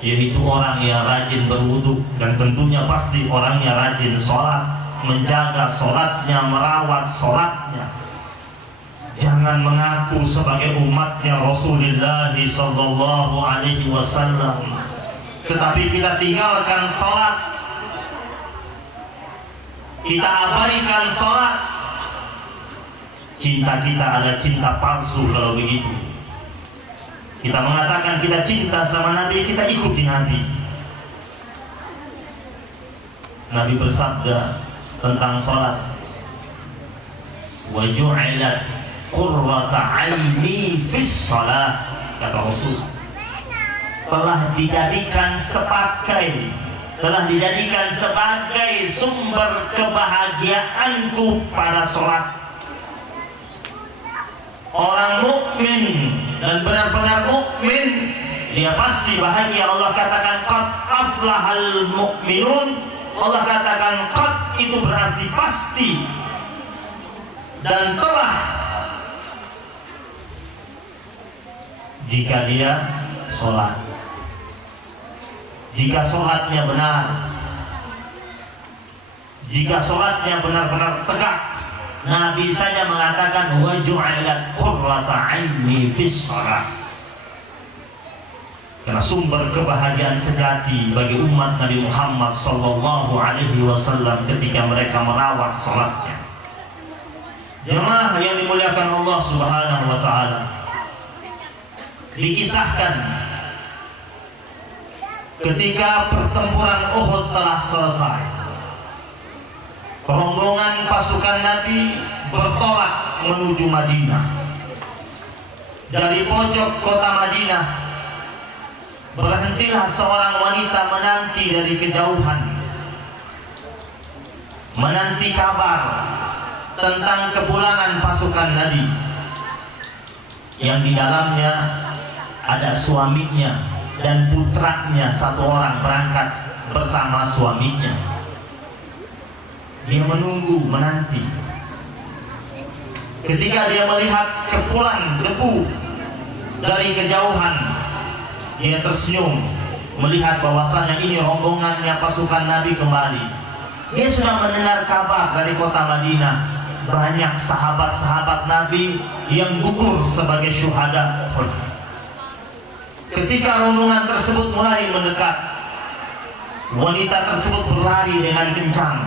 yaitu orang yang rajin berwudu, dan tentunya pasti orangnya rajin sholat, menjaga sholatnya, merawat sholatnya. Jangan mengaku sebagai umatnya Rasulullah sallallahu alaihi wasallam, tetapi kita tinggalkan sholat, kita abaikan sholat. Cinta kita adalah cinta palsu kalau begitu. Kita mengatakan kita cinta sama Nabi, kita ikuti Nabi. Nabi bersabda tentang sholat, wa ju'ilat qurrata 'aini fis shalah, kata Rasul, telah dijadikan sebagai sumber kebahagiaanku pada sholat. Orang mukmin dan benar-benar mukmin, dia pasti bahagia. Allah katakan qad aflahal mu'minun. Allah katakan qad itu berarti pasti dan telah, jika dia sholat, jika sholatnya benar, jika sholatnya benar-benar tegak. Nabi saja mengatakan wa ju'ilat qurrata 'aini fis shalah. Karena sumber kebahagiaan sejati bagi umat Nabi Muhammad sallallahu alaihi wasallam ketika mereka merawat salatnya. Jemaah yang dimuliakan Allah Subhanahu wa taala, dikisahkan ketika pertempuran Uhud telah selesai, rombongan pasukan Nabi bertolak menuju Madinah. Dari pojok kota Madinah berhentilah seorang wanita menanti dari kejauhan, menanti kabar tentang kepulangan pasukan Nabi, yang di dalamnya ada suaminya dan putranya, satu orang berangkat bersama suaminya. Dia menunggu, menanti. Ketika dia melihat kepulan debu dari kejauhan, dia tersenyum melihat bahwasanya ini rombongannya pasukan Nabi kembali. Dia sudah mendengar kabar dari kota Madinah, banyak sahabat-sahabat Nabi yang gugur sebagai syuhada. Ketika rombongan tersebut mulai mendekat, wanita tersebut berlari dengan kencang.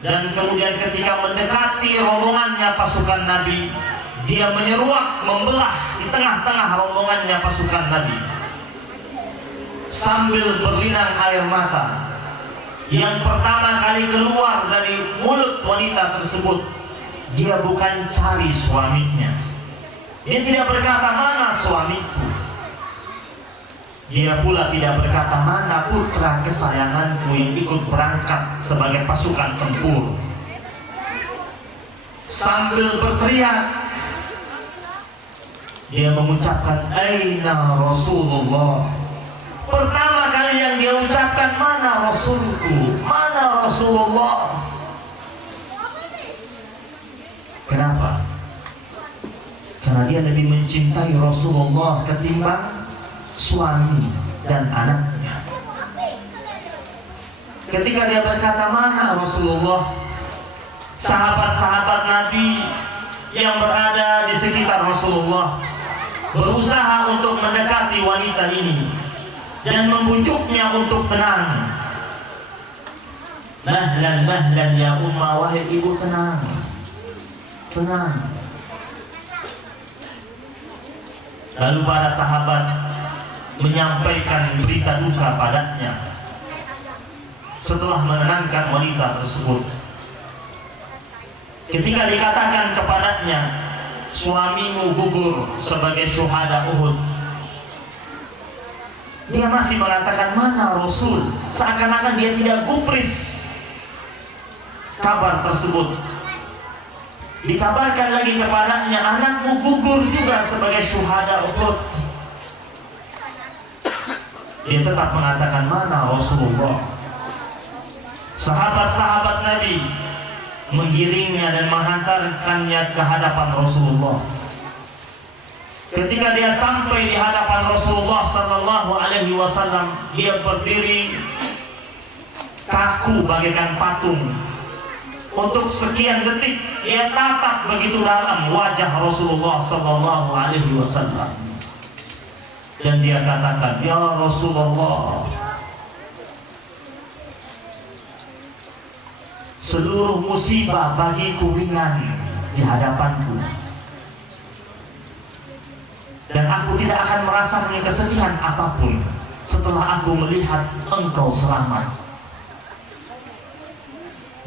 Dan kemudian ketika mendekati rombongannya pasukan Nabi, dia menyeruak, membelah di tengah-tengah rombongannya pasukan Nabi sambil berlinang air mata. Yang pertama kali keluar dari mulut wanita tersebut, dia bukan cari suaminya. Dia tidak berkata mana suamiku. Dia pula tidak berkata mana putra kesayanganku yang ikut berangkat sebagai pasukan tempur. Sambil berteriak, dia mengucapkan aina Rasulullah. Pertama kali yang dia ucapkan, mana Rasulku, mana Rasulullah. Kenapa? Karena dia lebih mencintai Rasulullah ketimbang suami dan anaknya. Ketika dia berkata mana Rasulullah, sahabat-sahabat Nabi yang berada di sekitar Rasulullah berusaha untuk mendekati wanita ini dan membujuknya untuk tenang. Mahlan mahlan ya ummah, wahai ibu, tenang, tenang. Lalu para sahabat menyampaikan berita duka padanya. Setelah menenangkan wanita tersebut, ketika dikatakan kepadanya, suamimu gugur sebagai syuhada Uhud, dia masih mengatakan mana Rasul, seakan-akan dia tidak gubris kabar tersebut. Dikabarkan lagi kepadanya, anakmu gugur juga sebagai syuhada Uhud. Dia tetap mengatakan mana Rasulullah. Sahabat-sahabat Nabi menggiringnya dan menghantarkannya ke hadapan Rasulullah. Ketika dia sampai di hadapan Rasulullah sallallahu Sallallahu Alaihi Wasallam, dia berdiri kaku bagaikan patung. Untuk sekian detik dia tatap begitu dalam wajah Rasulullah Sallallahu Alaihi Wasallam, dan dia katakan, "Ya Rasulullah, seluruh musibah bagiku ringan di hadapanku, dan aku tidak akan merasakan kesedihan apapun setelah aku melihat engkau selamat."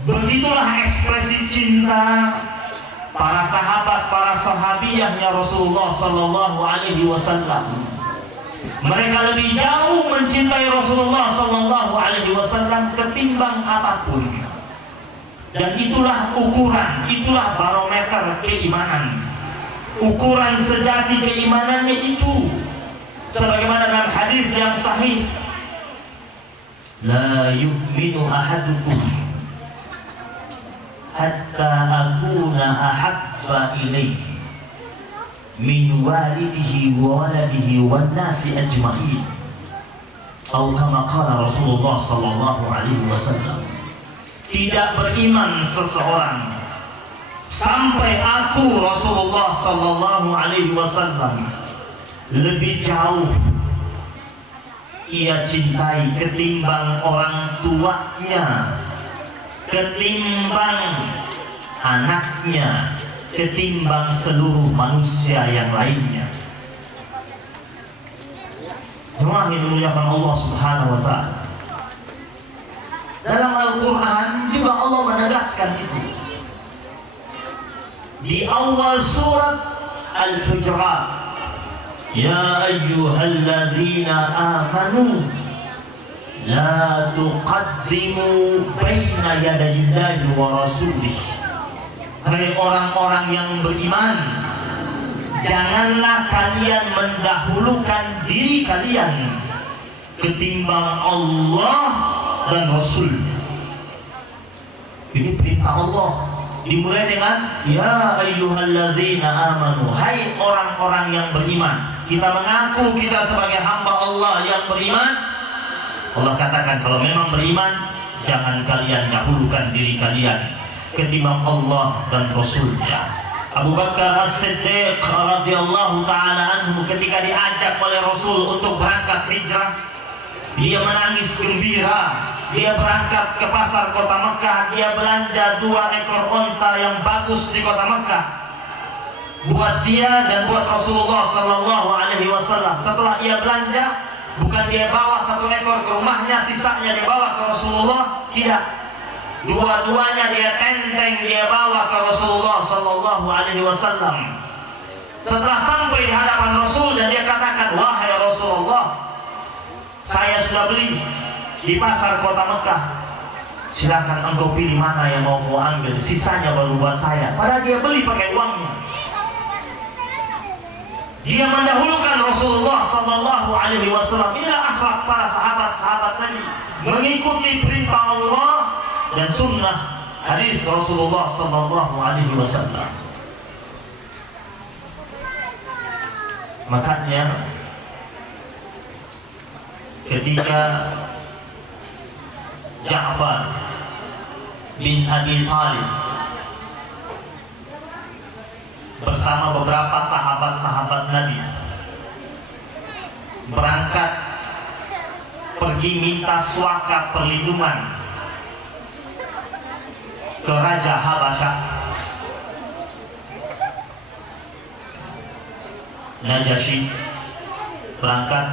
Begitulah ekspresi cinta para sahabat, para sahabiyahnya Rasulullah Sallallahu Alaihi Wasallam. Mereka lebih jauh mencintai Rasulullah Sallallahu Alaihi Wasallam ketimbang apapun. Dan itulah ukuran, itulah barometer keimanan. Ukuran sejati keimanannya itu, sebagaimana dalam hadis yang sahih, la yu'minu ahadukum hatta akuna ahabba ilaihi min walidihi wa waladihi wan nasi ajma'in, atau kama qala Rasulullah Sallallahu Alaihi Wasallam. Tidak beriman seseorang sampai aku Rasulullah Sallallahu Alaihi Wasallam lebih jauh ia cintai ketimbang orang tuanya, ketimbang anaknya, ketimbang seluruh manusia yang lainnya. Jemaah yang dimuliakan Allah Subhanahu wa Ta'ala, dalam Al-Quran juga Allah menegaskan itu. Di awal surat Al-Hujurat, ya ayyuhalladzina amanu la tuqaddimu baina yadayillahi wa rasulih. Hai orang-orang yang beriman, janganlah kalian mendahulukan diri kalian ketimbang Allah dan Rasul. Ini perintah Allah, dimulai dengan ya ayyuhalladzina amanu, hai orang-orang yang beriman. Kita mengaku kita sebagai hamba Allah yang beriman. Allah katakan, kalau memang beriman, jangan kalian dahulukan diri kalian ketimbang Allah dan Rasulnya. Abu Bakar As-Siddiq radhiyallahu ta'ala anhu ketika diajak oleh Rasul untuk berangkat hijrah, dia menangis gembira. Dia berangkat ke pasar kota Mekah, dia belanja 2 ekor onta yang bagus di kota Mekah buat dia dan buat Rasulullah Sallallahu Alaihi Wasallam. Setelah ia belanja, bukan dia bawa 1 ekor ke rumahnya, sisanya dia bawa ke Rasulullah, tidak. Dua-duanya dia tenteng, dia bawa ke Rasulullah Sallallahu Alaihi Wasallam. Setelah sampai di hadapan Rasul dan dia katakan, wahai Rasulullah, saya sudah beli di pasar kota Mekah, silakan engkau pilih mana yang mau kau ambil, sisanya baru buat saya. Padahal dia beli pakai uangnya. Dia mendahulukan Rasulullah Sallallahu Alaihi Wasallam. Inilah akhlak para sahabat-sahabat tadi, mengikuti perintah Allah dan sunnah hadis Rasulullah Sallallahu Alaihi Wasallam. Makanya ketika Ja'far bin Abi Thalib bersama beberapa sahabat-sahabat Nabi berangkat pergi minta suaka perlindungan ke Raja Habasyah, Najasyi, berangkat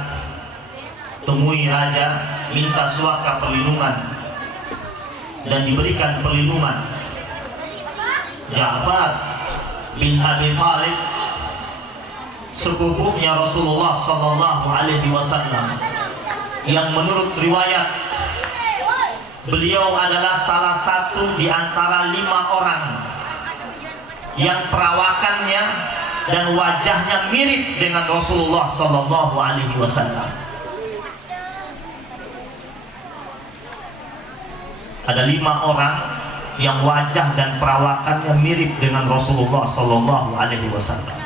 temui raja, minta suaka perlindungan dan diberikan perlindungan. Ja'far bin Abi Thalib, sepupunya Rasulullah Sallallahu Alaihi Wasallam, yang menurut riwayat beliau adalah salah satu di antara 5 orang yang perawakannya dan wajahnya mirip dengan Rasulullah Sallallahu Alaihi Wasallam. Ada 5 orang yang wajah dan perawakannya mirip dengan Rasulullah Sallallahu Alaihi Wasallam.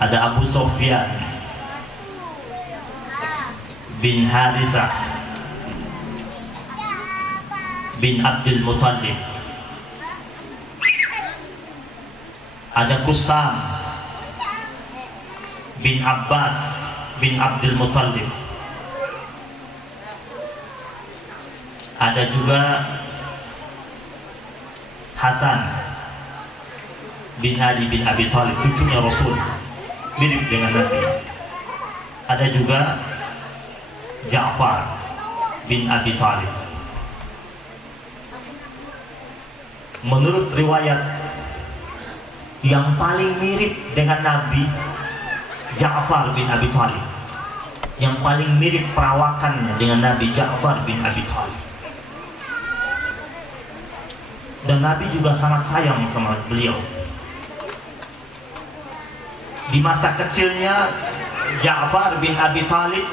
Ada Abu Sufyan, bin Harithah bin Abdul Muttalib, ada Kusam bin Abbas bin Abdul Muttalib, ada juga Hasan bin Ali bin Abi Thalib, cucunya Rasul, mirip dengan Nabi. Ada juga Ja'far bin Abi Thalib. Menurut riwayat, yang paling mirip dengan Nabi Ja'far bin Abi Thalib. Yang paling mirip perawakannya dengan Nabi Ja'far bin Abi Thalib. Dan Nabi juga sangat sayang sama beliau. Di masa kecilnya Ja'far bin Abi Thalib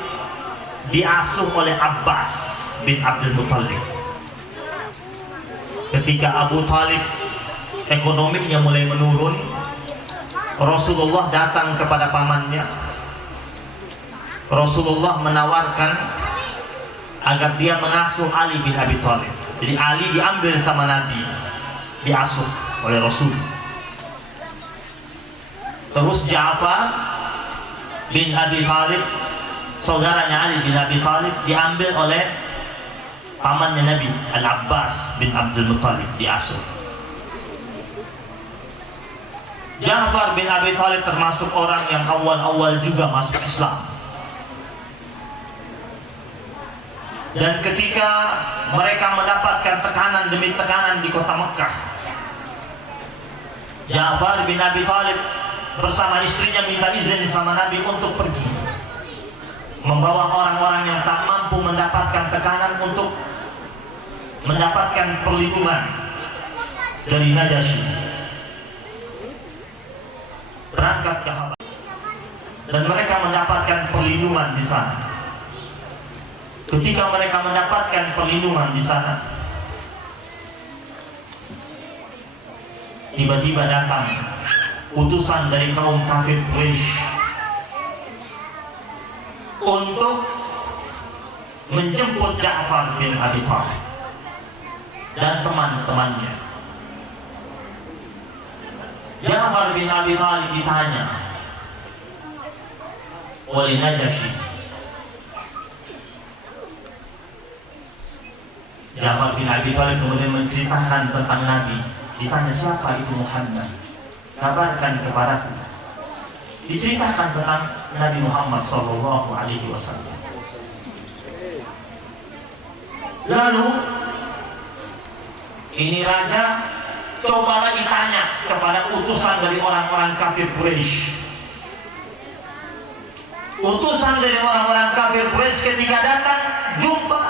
diasuh oleh Abbas bin Abdul Muttalib. Ketika Abu Thalib ekonominya mulai menurun, Rasulullah datang kepada pamannya. Rasulullah menawarkan agar dia mengasuh Ali bin Abi Thalib. Jadi Ali diambil sama Nabi, diasuh oleh Rasul. Terus Ja'far bin Abi Thalib, saudaranya Ali bin Abi Thalib, diambil oleh pamannya Nabi, Al-Abbas bin Abdul Muttalib, diasuh. Ja'far bin Abi Thalib termasuk orang yang awal-awal juga masuk Islam. Dan ketika mereka mendapatkan tekanan demi tekanan di kota Mekah, Ja'far bin Abi Thalib bersama istrinya minta izin sama Nabi untuk pergi, membawa orang-orang yang tak mampu mendapatkan tekanan untuk mendapatkan perlindungan dari Najasyi. Berangkat ke Habasyah dan mereka mendapatkan perlindungan di sana. Ketika mereka mendapatkan perlindungan di sana, tiba-tiba datang utusan dari kaum kafir Quraisy untuk menjemput Ja'far bin Abi Thalib dan teman-temannya. Ja'far bin Abi Thalib ditanya oleh Najasyi. Ja'far bin Abi Thalib kemudian menceritakan tentang Nabi. Ditanya, siapa itu Muhammad? Kabarkan kepadaku. Diceritakan tentang Nabi Muhammad SAW. Lalu ini raja coba lagi tanya kepada utusan dari orang-orang kafir Quraisy. Utusan dari orang-orang kafir Quraisy ketika datang jumpa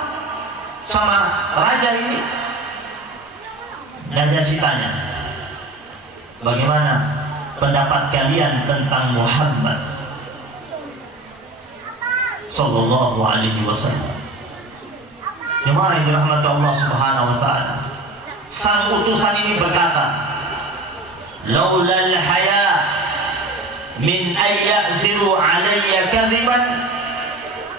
sama raja ini, Najasyi tanya, bagaimana pendapat kalian tentang Muhammad sallallahu alaihi wasallam? Jemaah yang dirahmati Allah Subhanahu wa taala, sang utusan ini berkata, laulal haya min ay ya'ziru alayya kadhiban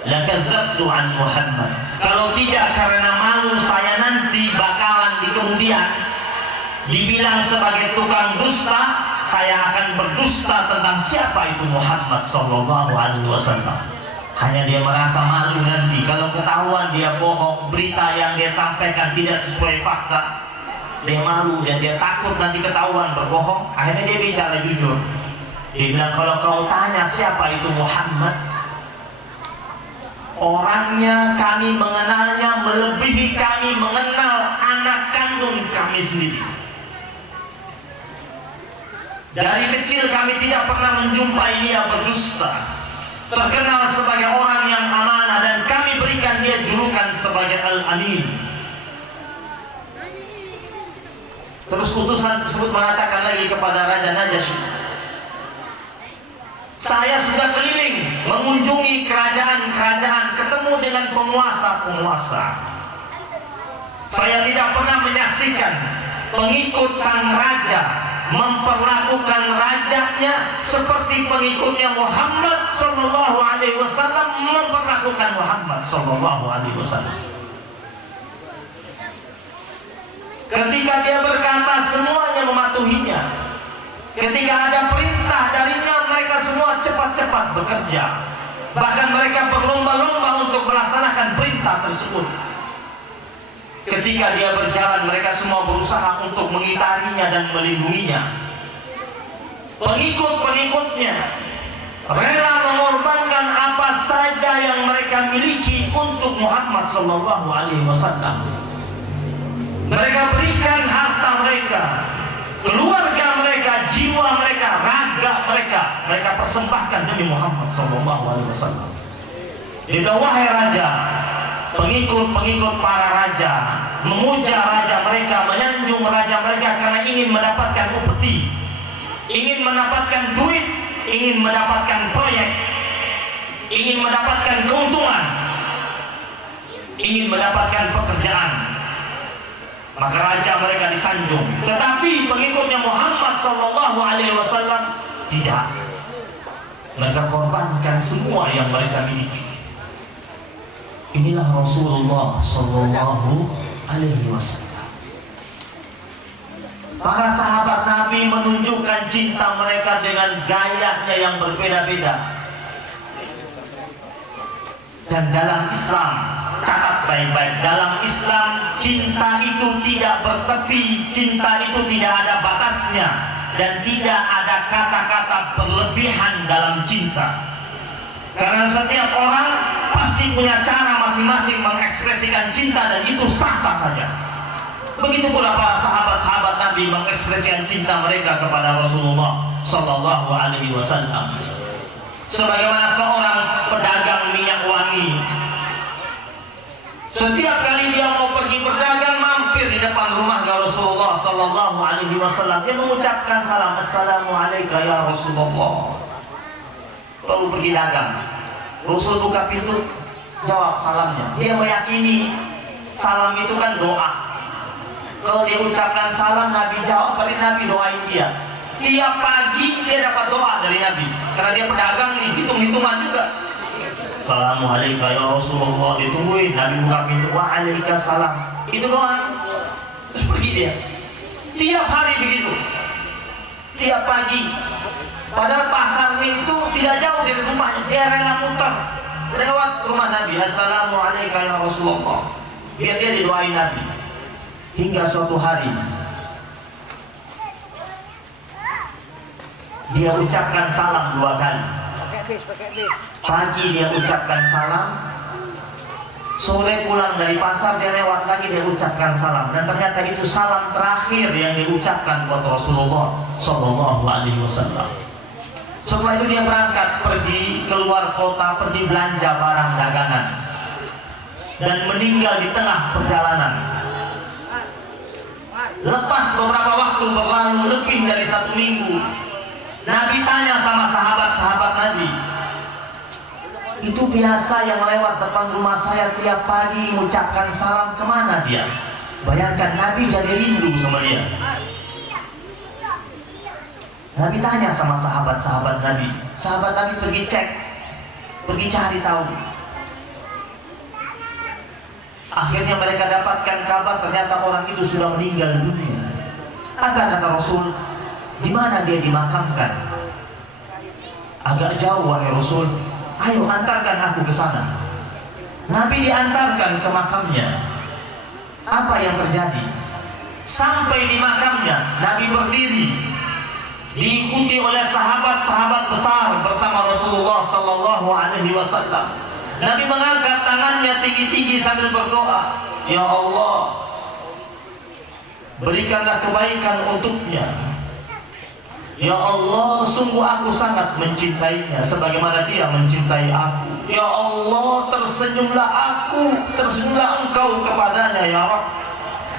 lakadzabtu an Muhammad. Kalau tidak karena malu saya nanti bakalan di kemudian dibilang sebagai tukang dusta, saya akan berdusta tentang siapa itu Muhammad sallallahu alaihi wasallam. Hanya dia merasa malu nanti kalau ketahuan dia bohong, berita yang dia sampaikan tidak sesuai fakta. Dia malu dan dia takut nanti ketahuan berbohong. Akhirnya dia bicara jujur. Dia bilang, kalau kau tanya siapa itu Muhammad, orangnya kami mengenalnya melebihi kami mengenal anak kandung kami sendiri. Dari kecil kami tidak pernah menjumpai dia berdusta. Terkenal sebagai orang yang amanah dan kami berikan dia julukan sebagai Al-Amin. Terus utusan tersebut mengatakan lagi kepada Raja Najasyi, saya sudah keliling mengunjungi kerajaan-kerajaan, ketemu dengan penguasa-penguasa. Saya tidak pernah menyaksikan pengikut sang raja memperlakukan rajanya seperti pengikutnya Muhammad sallallahu alaihi Alaihi Wasallam memperlakukan Muhammad Sallallahu Alaihi Wasallam. Ketika dia berkata, semuanya mematuhinya. Ketika ada perintah darinya, mereka semua cepat-cepat bekerja. Bahkan mereka berlomba-lomba untuk melaksanakan perintah tersebut. Ketika dia berjalan, mereka semua berusaha untuk mengitarinya dan melindunginya. Pengikut-pengikutnya rela mengorbankan apa saja yang mereka miliki untuk Muhammad Sallallahu Alaihi Wasallam. Mereka berikan harta mereka, keluarga mereka, jiwa mereka, raga mereka persembahkan demi Muhammad Sallallahu Alaihi Wasallam. Dia bilang, wahai raja, pengikut-pengikut para raja memuja raja mereka, menyanjung raja mereka karena ingin mendapatkan upeti, ingin mendapatkan duit, ingin mendapatkan proyek, ingin mendapatkan keuntungan, ingin mendapatkan pekerjaan. Maka raja mereka disanjung. Tetapi pengikutnya Muhammad Sallallahu Alaihi Wasallam tidak. Mereka korbankan semua yang mereka miliki. Inilah Rasulullah Sallallahu Alaihi Wasallam. Para sahabat Nabi menunjukkan cinta mereka dengan gayanya yang berbeda-beda. Dan dalam Islam, catat baik-baik, dalam Islam cinta itu tidak bertepi, cinta itu tidak ada batasnya, dan tidak ada kata-kata berlebihan dalam cinta. Karena setiap orang pasti punya cara masing-masing mengekspresikan cinta, dan itu sah-sah saja. Begitu pula para sahabat-sahabat Nabi mengekspresikan cinta mereka kepada Rasulullah Sallallahu Alaihi Wasallam. Sebagaimana seorang pedagang minyak wangi, setiap kali dia mau pergi berdagang, mampir di depan rumah Rasulullah Sallallahu Alaihi Wasallam, dia mengucapkan salam, Assalamualaikum ya Rasulullah. Lalu pergi dagang, Rasul buka pintu, jawab salamnya. Dia meyakini salam itu kan doa. Kalau dia ucapkan salam, Nabi jawab, berarti Nabi doain dia. Tiap pagi dia dapat doa dari Nabi, karena dia pedagang nih, hitung-hitungan juga. Assalamualaikum ya Rasulullah, ditungguin, Nabi buka pintu, waalaikumsalam. Itu doang. Terus pergi dia. Tiap hari begitu. Tiap pagi. Padahal pasarnya itu tidak jauh dari rumahnya. Dia rela muter lewat rumah Nabi. Assalamualaikum ya Rasulullah. Biar dia didoain Nabi. Hingga suatu hari dia ucapkan salam 2 kali. Pagi dia ucapkan salam, sore pulang dari pasar dia lewat lagi, dia ucapkan salam. Dan ternyata itu salam terakhir yang diucapkan buat Rasulullah Sallallahu Alaihi Wasallam. Setelah itu dia berangkat pergi keluar kota, pergi belanja barang dagangan, dan meninggal di tengah perjalanan. Lepas beberapa waktu berlalu, lebih dari 1 minggu, Nabi tanya sama sahabat-sahabat Nabi, itu biasa yang lewat depan rumah saya tiap pagi mengucapkan salam, kemana dia? Bayangkan, Nabi jadi rindu sama dia. Nabi tanya sama sahabat-sahabat Nabi. Sahabat Nabi pergi cek, pergi cari tahu. Akhirnya mereka dapatkan kabar, ternyata orang itu sudah meninggal dunia. Apa kata Rasul? Di mana dia dimakamkan? Agak jauh wahai Rasul. Ayo antarkan aku ke sana. Nabi diantarkan ke makamnya. Apa yang terjadi? Sampai di makamnya, Nabi berdiri, diikuti oleh sahabat-sahabat besar bersama Rasulullah Sallallahu Alaihi Wasallam. Nabi mengangkat tangannya tinggi-tinggi sambil berdoa, Ya Allah, berikanlah kebaikan untuknya. Ya Allah, sungguh aku sangat mencintainya sebagaimana dia mencintai aku. Ya Allah, tersenyumlah aku, tersenyumlah engkau kepadanya ya Rabb,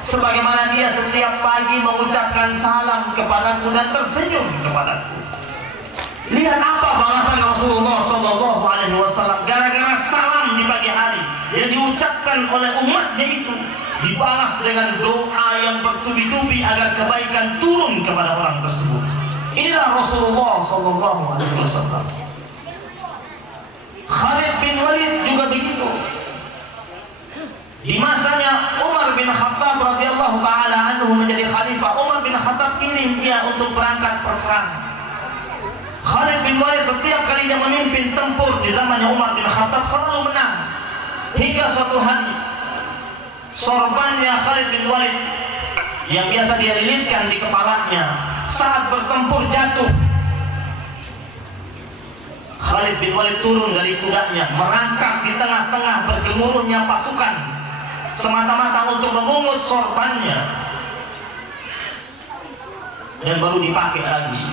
sebagaimana dia setiap pagi mengucapkan salam kepadaku dan tersenyum kepadaku. Lihat apa balasan Rasulullah Sallallahu Alaihi Wasallam gara-gara salam di pagi hari yang diucapkan oleh umatnya itu, dibalas dengan doa yang bertubi-tubi agar kebaikan turun kepada orang tersebut. Inilah Rasulullah Sallallahu Alaihi Wasallam. Di masanya Umar bin Khattab radhiyallahu taala anhu menjadi khalifah, Umar bin Khattab kirim dia untuk berangkat perang. Khalid bin Walid setiap kali dia memimpin tempur di zamannya Umar bin Khattab selalu menang. Hingga suatu hari sorbannya Khalid bin Walid yang biasa dia lilitkan di kepalanya saat bertempur jatuh. Khalid bin Walid turun dari kudanya, merangkak di tengah-tengah bergemuruhnya pasukan semata-mata untuk memungut sorbannya, dan baru dipakai lagi.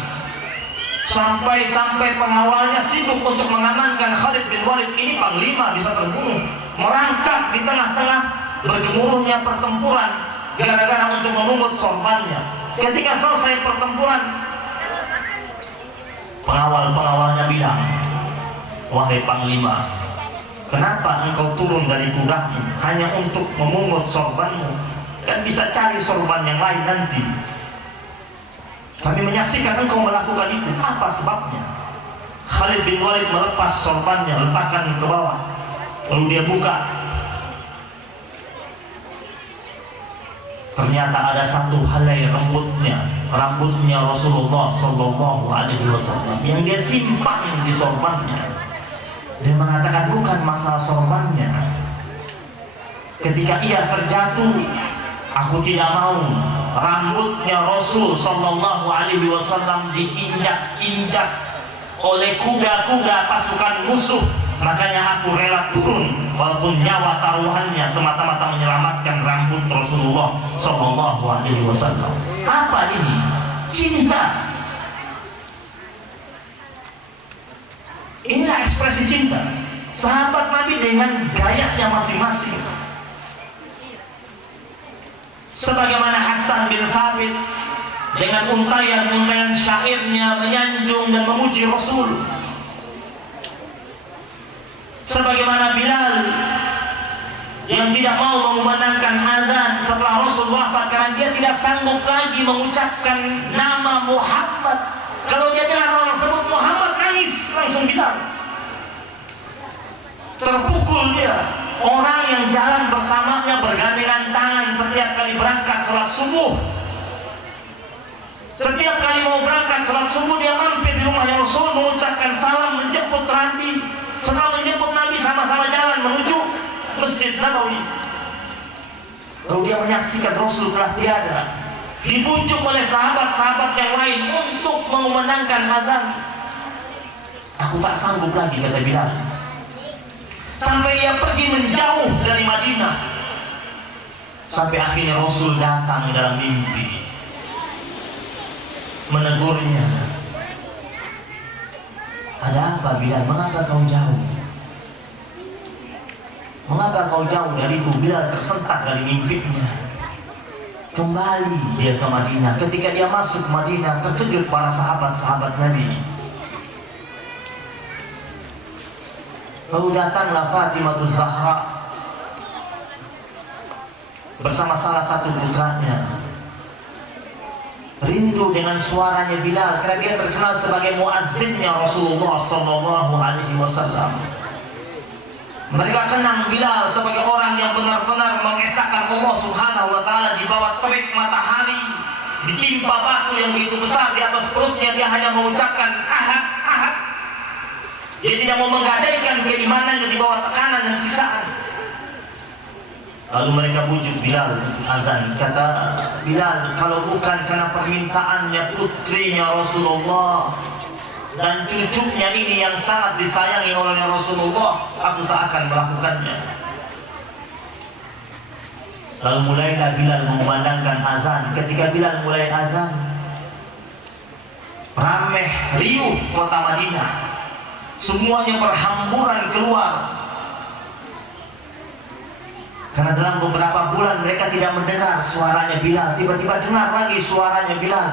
Sampai pengawalnya sibuk untuk mengamankan Khalid bin Walid ini, panglima bisa terbunuh, merangkak di tengah-tengah bergemuruhnya pertempuran gara-gara untuk memungut sorbannya. Ketika selesai pertempuran, pengawal-pengawalnya bilang, "Wahai panglima, kenapa engkau turun dari kudamu hanya untuk memungut sorbanmu? Kan bisa cari sorban yang lain nanti. Kami menyaksikan engkau melakukan itu. Apa sebabnya?" Khalid bin Walid melepas sorbannya, letakkan ke bawah, lalu dia buka. Ternyata ada satu helai rambutnya Rasulullah Sallallahu Alaihi Wasallam yang dia simpan di sorbannya. Dia mengatakan bukan masalah sorbannya. Ketika ia terjatuh, aku tidak mau rambutnya Rasul Sallallahu Alaihi Wasallam diinjak-injak oleh kuda-kuda pasukan musuh. Makanya aku rela turun walaupun nyawa taruhannya semata-mata menyelamatkan rambut Rasulullah Sallallahu Alaihi Wasallam. Apa ini? Cinta. Inilah ekspresi cinta. Sahabat Nabi dengan gayanya masing-masing. Sebagaimana Hasan bin Thabit dengan untayan-untayan syairnya menyanjung dan memuji Rasul. Sebagaimana Bilal yang tidak mau mengumandangkan azan setelah Rasul wafat karena dia tidak sanggup lagi mengucapkan nama Muhammad. Kalau dia dengar orang sebut Muhammad, nangis langsung Bilal. Terpukul dia. Orang yang jalan bersamanya bergandengan tangan setiap kali berangkat sholat subuh. Setiap kali mau berangkat sholat subuh dia mampir di rumahnya Rasul, mengucapkan salam, menjemput Nabi. Setelah menjemput Nabi sama-sama jalan menuju Masjid Nabawi. Lalu dia menyaksikan Rasul telah tiada, dibujuk oleh sahabat-sahabat yang lain untuk mengumandangkan azan. Aku tak sanggup lagi, kata Bilal. Sampai ia pergi menjauh dari Madinah. Sampai akhirnya Rasul datang dalam mimpi, menegurnya. Ada apa Bilal? Mengapa kau jauh? Mengapa kau jauh dariku? Bilal tersentak dari mimpinya. Kembali dia ke Madinah. Ketika dia masuk Madinah, terkejut para sahabat-sahabat Nabi. Lalu datanglah Fatimah Zahra bersama salah satu putranya. Rindu dengan suaranya Bilal karena dia terkenal sebagai muazzinnya Rasulullah Sallallahu Alaihi Wasallam. Mereka kenang Bilal sebagai orang yang benar-benar mengesahkan Allah Subhanahu Wa Taala di bawah terik matahari, ditimpa batu yang begitu besar di atas perutnya. Dia hanya mengucapkan ahad, ahad. Dia tidak mau menggadaikan keimanannya di bawah tekanan dan siksaan. Lalu mereka bujuk Bilal azan. Kata Bilal, kalau bukan karena permintaannya putrinya Rasulullah dan cucunya ini yang sangat disayangi oleh Rasulullah, aku tak akan melakukannya. Lalu mulailah Bilal mengumandangkan azan. Ketika Bilal mulai azan, ramai riuh kota Madinah. Semuanya berhamburan keluar. Karena dalam beberapa bulan mereka tidak mendengar suaranya Bilal. Tiba-tiba dengar lagi suaranya Bilal.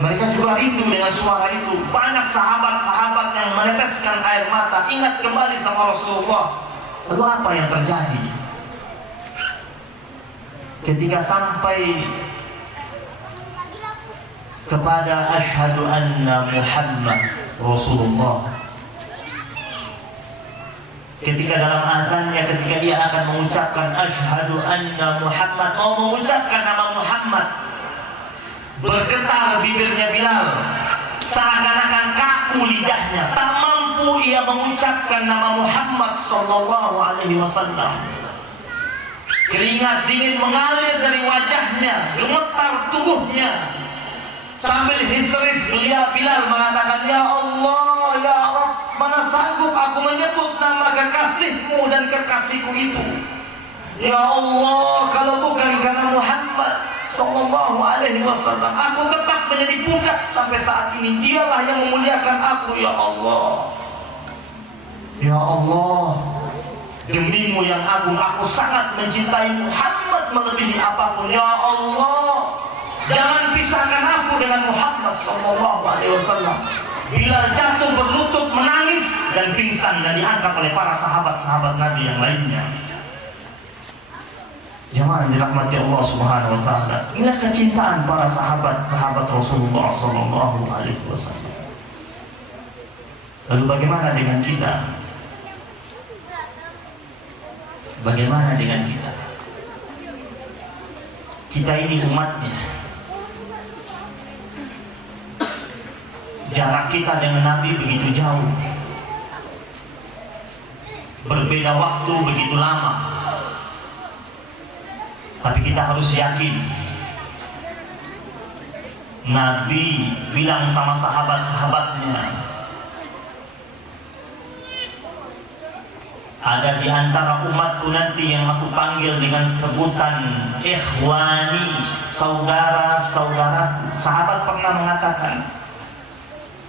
Mereka juga rindu dengan suara itu. Banyak sahabat-sahabat yang meneteskan air mata, ingat kembali sama Rasulullah. Lalu apa yang terjadi? Ketika sampai kepada asyhadu anna Muhammad Rasulullah, ketika dalam azannya, ketika dia akan mengucapkan asyhadu anna Muhammad, mau mengucapkan nama Muhammad, bergetar bibirnya Bilal, seakan-akan kaku lidahnya, tak mampu ia mengucapkan nama Muhammad sallallahu alaihi wasallam. Keringat dingin mengalir dari wajahnya, gemetar tubuhnya. Sambil histeris Bilal mengatakan, ya Allah, ya Rabb, mana sanggup aku menyebut nama kekasihmu dan kekasihku itu. Ya Allah, kalau bukan karena Muhammad sallallahu alaihi wasallam, aku tetap menjadi budak sampai saat ini. Dialah yang memuliakan aku, ya Allah. Ya Allah, demi-Mu yang agung, aku sangat mencintai Muhammad melebihi apapun. Ya Allah, jangan pisahkan aku dengan Muhammad sallallahu alaihi wasallam. Bilal jatuh berlutut menangis dan pingsan dan diangkat oleh para sahabat-sahabat Nabi yang lainnya. Jemaah yang dirahmati Allah Subhanahu wa taala. Inilah kecintaan para sahabat-sahabat Rasulullah sallallahu alaihi wasallam. Lalu bagaimana dengan kita? Bagaimana dengan kita? Kita ini umatnya. Jarak kita dengan Nabi begitu jauh. Berbeda waktu begitu lama. Tapi kita harus yakin, Nabi bilang sama sahabat-sahabatnya, ada di antara umatku nanti yang aku panggil dengan sebutan ikhwani, saudara-saudaraku. Sahabat pernah mengatakan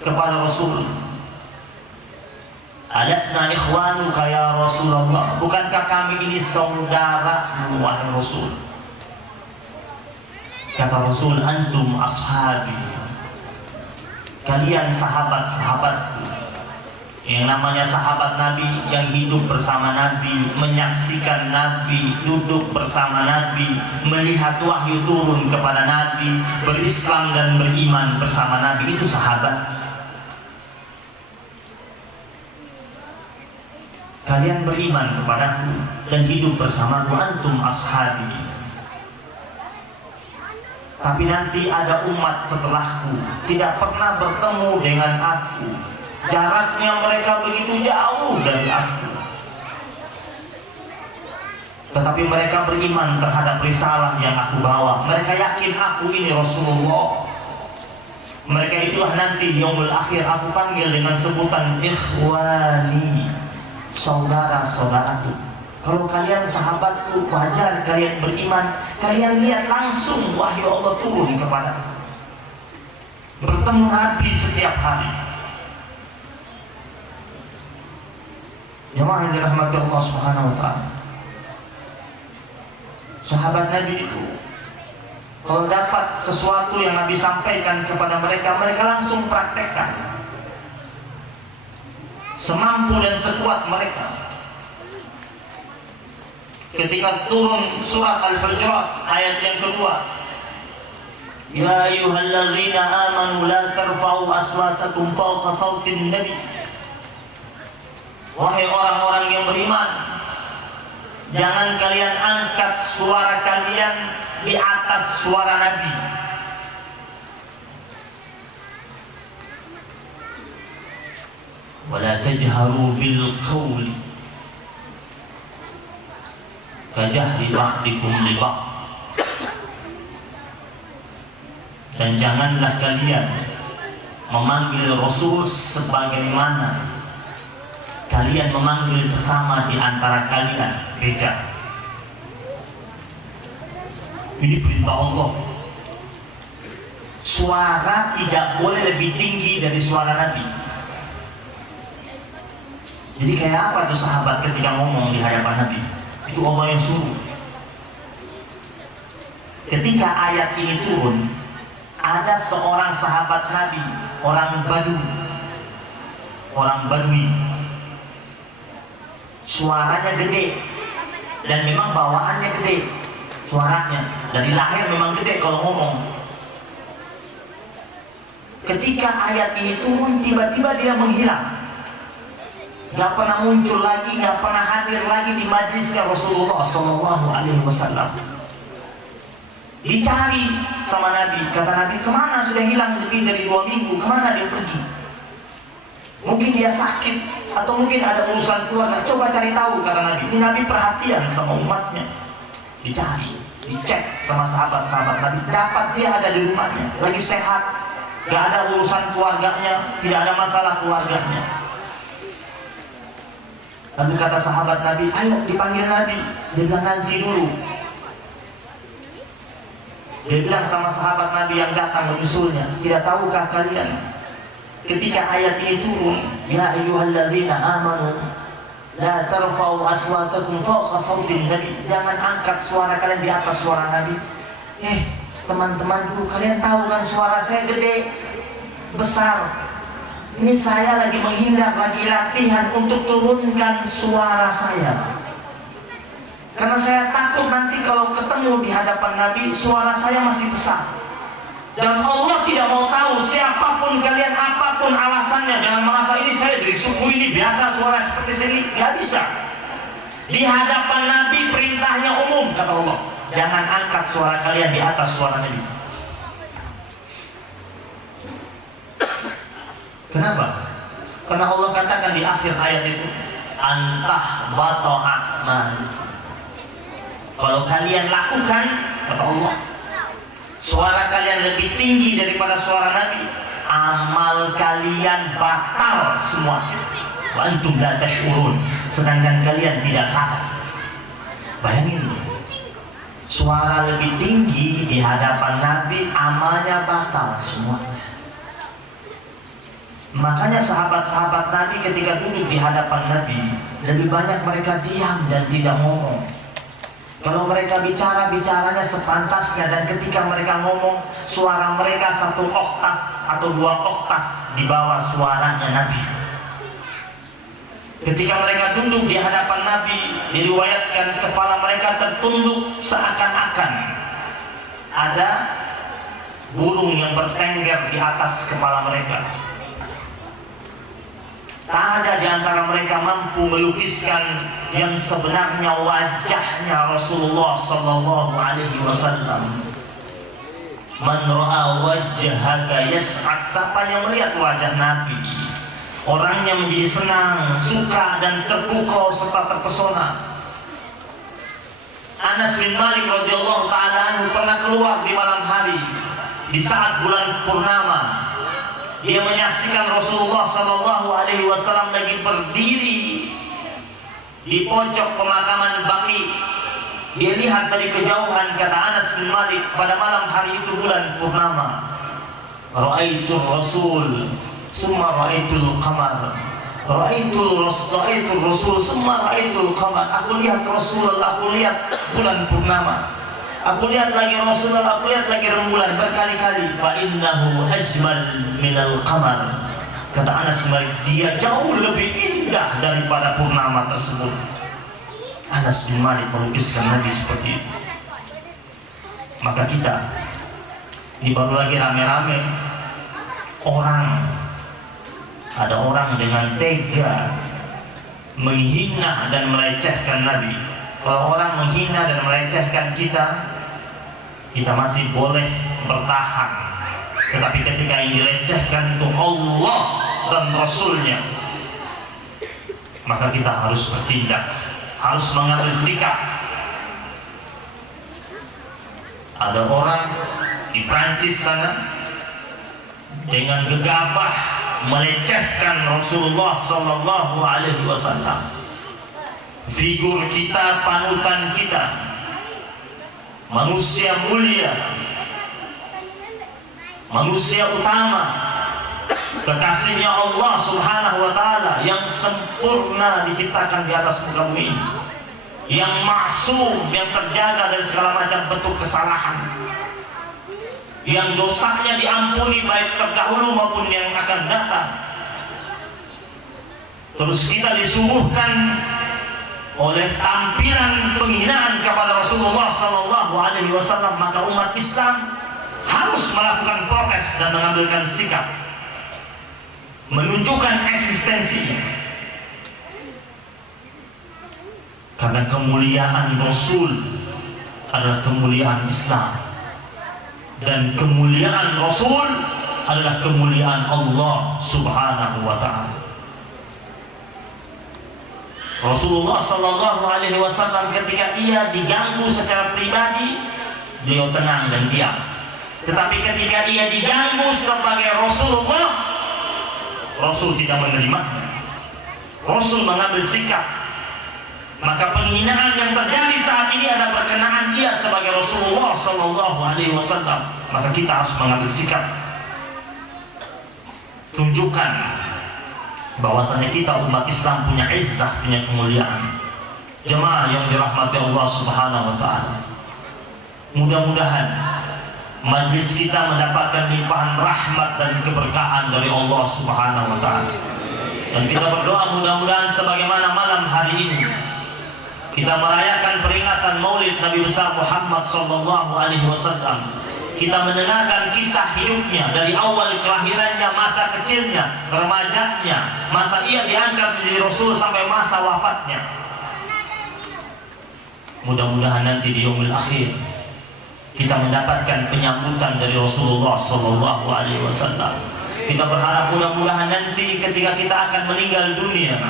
kepada Rasul, alasna ikhwanuka ya Rasulullah, bukankah kami ini saudaramu wahai Rasul? Kata Rasul, antum ashabi, kalian sahabat-sahabatku. Yang namanya sahabat Nabi yang hidup bersama Nabi, menyaksikan Nabi, duduk bersama Nabi, melihat wahyu turun kepada Nabi, berislam dan beriman bersama Nabi, itu sahabat. Kalian beriman kepadaku dan hidup bersamaku, antum ashabi. Tapi nanti ada umat setelahku tidak pernah bertemu dengan aku, jaraknya mereka begitu jauh dari aku, tetapi mereka beriman terhadap risalah yang aku bawa. Mereka yakin aku ini Rasulullah. Mereka itulah nanti di yaumul akhir aku panggil dengan sebutan ikhwani, saudara-saudaraku. Kalau kalian sahabatku, wajar kalian beriman. Kalian lihat langsung wahyu Allah turun kepada, bertemu Nabi setiap hari. Jemaah yang dirahmati Allah Subhanahu wa taala. Sahabat Nabi itu kalau dapat sesuatu yang Nabi sampaikan kepada mereka, mereka langsung praktekkan semampu dan sekuat mereka. Ketika turun surat Al-Hujurat ayat yang kedua, ya ayyuhalladzina amanu la tarfa'u aswatakum fawqa sautin nabi. Wahai orang-orang yang beriman, jangan kalian angkat suara kalian di atas suara Nabi. Wala tajharu bil qawli kajahri ba'dikum li ba'd. Dan janganlah kalian memanggil Rasul sebagaimana kalian memanggil sesama di antara kalian. Beda. Ini perintah Allah. Suara tidak boleh lebih tinggi dari suara Nabi. Jadi kayak apa tuh sahabat ketika ngomong di hadapan Nabi? Itu Allah yang suruh. Ketika ayat ini turun, ada seorang sahabat Nabi, orang Badui. Suaranya gede dan memang bawaannya gede. Suaranya dari lahir memang gede kalau ngomong. Ketika ayat ini turun, tiba-tiba dia menghilang. nggak pernah muncul lagi, nggak pernah hadir lagi di majlisnya Rasulullah Sallallahu Alaihi Wasallam. Dicari sama Nabi, kata Nabi, kemana sudah hilang lebih dari 2 minggu, kemana dia pergi? Mungkin dia sakit atau mungkin ada urusan keluarga. Coba cari tahu, kata Nabi. Ini Nabi perhatian sama umatnya. Dicari, dicek sama sahabat-sahabat Nabi, dapat dia ada di rumahnya, lagi sehat, gak ada urusan keluarganya, tidak ada masalah keluarganya. Lalu kata sahabat Nabi, ayo dipanggil Nabi. Dia bilang nanti dulu. Dia bilang sama sahabat Nabi yang datang menyusulnya, tidak tahukah kalian ketika ayat ini turun, ya ayyuhalladzina amanu la tarfa'u aswatakum fawqa sautin nabi, jangan angkat suara kalian di atas suara Nabi. Teman-temanku, kalian tahu kan suara saya gede, besar. Ini saya lagi menghindar, lagi latihan untuk turunkan suara saya. Karena saya takut nanti kalau ketemu di hadapan Nabi, suara saya masih besar. Dan Allah tidak mau tahu siapapun kalian, apapun alasannya. Jangan merasa ini saya dari suku ini biasa suara seperti sini. Gak bisa. Di hadapan Nabi perintahnya umum, kata Allah. Jangan angkat suara kalian di atas suara Nabi. Kenapa? Karena Allah katakan di akhir ayat itu, antah bato'a'man. Kalau kalian lakukan, kata Allah, suara kalian lebih tinggi daripada suara Nabi, amal kalian batal semuanya. Wa antum la tash'urun, sedangkan kalian tidak sadar. Bayangin, suara lebih tinggi di hadapan Nabi, amalnya batal semuanya. Makanya sahabat-sahabat Nabi ketika duduk di hadapan Nabi, lebih banyak mereka diam dan tidak ngomong. Kalau mereka bicara, bicaranya sepantasnya, dan ketika mereka ngomong, suara mereka 1 oktav atau 2 oktav di bawah suaranya Nabi. Ketika mereka duduk di hadapan Nabi, diriwayatkan kepala mereka tertunduk seakan-akan ada burung yang bertengger di atas kepala mereka. Tak ada di antara mereka mampu melukiskan yang sebenarnya wajahnya Rasulullah Sallallahu Alaihi Wasallam. Man ra'a wajhaka yas'ad, siapa yang melihat wajah Nabi, orangnya menjadi senang, suka dan terpukau serta terpesona. Anas bin Malik radhiyallahu taala anhu pernah keluar di malam hari di saat bulan purnama. Dia menyaksikan Rasulullah Sallallahu Alaihi Wasallam lagi berdiri di pojok pemakaman Baqi. Dia lihat dari kejauhan, kata Anas bin Malik, pada malam hari itu bulan purnama. Ra'aitul Rasul, summa ra'aitul qamar. Ra'aitul Rasul, summa ra'aitul qamar. Aku lihat Rasulullah, aku lihat bulan purnama. Aku lihat lagi Rasulullah, aku lihat lagi rembulan berkali-kali. Fa innahu ajmal minal qamar. Kata Anas bin Malik, dia jauh lebih indah daripada purnama tersebut. Anas bin Malik melukiskan Nabi seperti itu. Maka kita, ini baru lagi rame-rame orang, ada orang dengan tega menghina dan melecehkan Nabi. Kalau orang menghina dan melecehkan kita, kita masih boleh bertahan. Tetapi ketika yang dilecehkan itu Allah dan Rasulnya, maka kita harus bertindak, harus mengambil sikap. Ada orang di Prancis sana dengan gegabah melecehkan Rasulullah Sallallahu Alaihi Wasallam, figur kita, panutan kita, manusia mulia, manusia utama, kekasihnya Allah Subhanahu wa Ta'ala, yang sempurna diciptakan di atas muka bumi ini, yang maksum, yang terjaga dari segala macam bentuk kesalahan, yang dosanya diampuni baik terdahulu maupun yang akan datang. Terus kita disuguhkan oleh tampilan penghinaan kepada Rasulullah Sallallahu Alaihi Wasallam, maka umat Islam harus melakukan protes dan mengambilkan sikap, menunjukkan eksistensinya. Karena kemuliaan Rasul adalah kemuliaan Islam, dan kemuliaan Rasul adalah kemuliaan Allah Subhanahu wa ta'ala. Rasulullah sallallahu alaihi wasallam ketika ia diganggu secara pribadi, beliau tenang dan diam. Tetapi ketika ia diganggu sebagai Rasulullah, Rasul tidak menerimanya. Rasul mengambil sikap. Maka penghinaan yang terjadi saat ini adalah berkenaan ia sebagai Rasulullah sallallahu alaihi wasallam. Maka kita harus mengambil sikap. Tunjukkan bahwasanya kita umat Islam punya izzah, punya kemuliaan. Jemaah yang dirahmati Allah Subhanahu wa ta'ala, mudah-mudahan majlis kita mendapatkan limpahan rahmat dan keberkahan dari Allah Subhanahu wa ta'ala. Dan kita berdoa mudah-mudahan sebagaimana malam hari ini kita merayakan peringatan Maulid Nabi besar Muhammad sallallahu alaihi wasallam, kita mendengarkan kisah hidupnya dari awal kelahirannya, masa kecilnya, remajanya, masa ia diangkat menjadi Rasul sampai masa wafatnya. Mudah-mudahan nanti di yaumil akhir kita mendapatkan penyambutan dari Rasulullah sallallahu alaihi wasallam. Kita berharap mudah-mudahan nanti ketika kita akan meninggal dunia,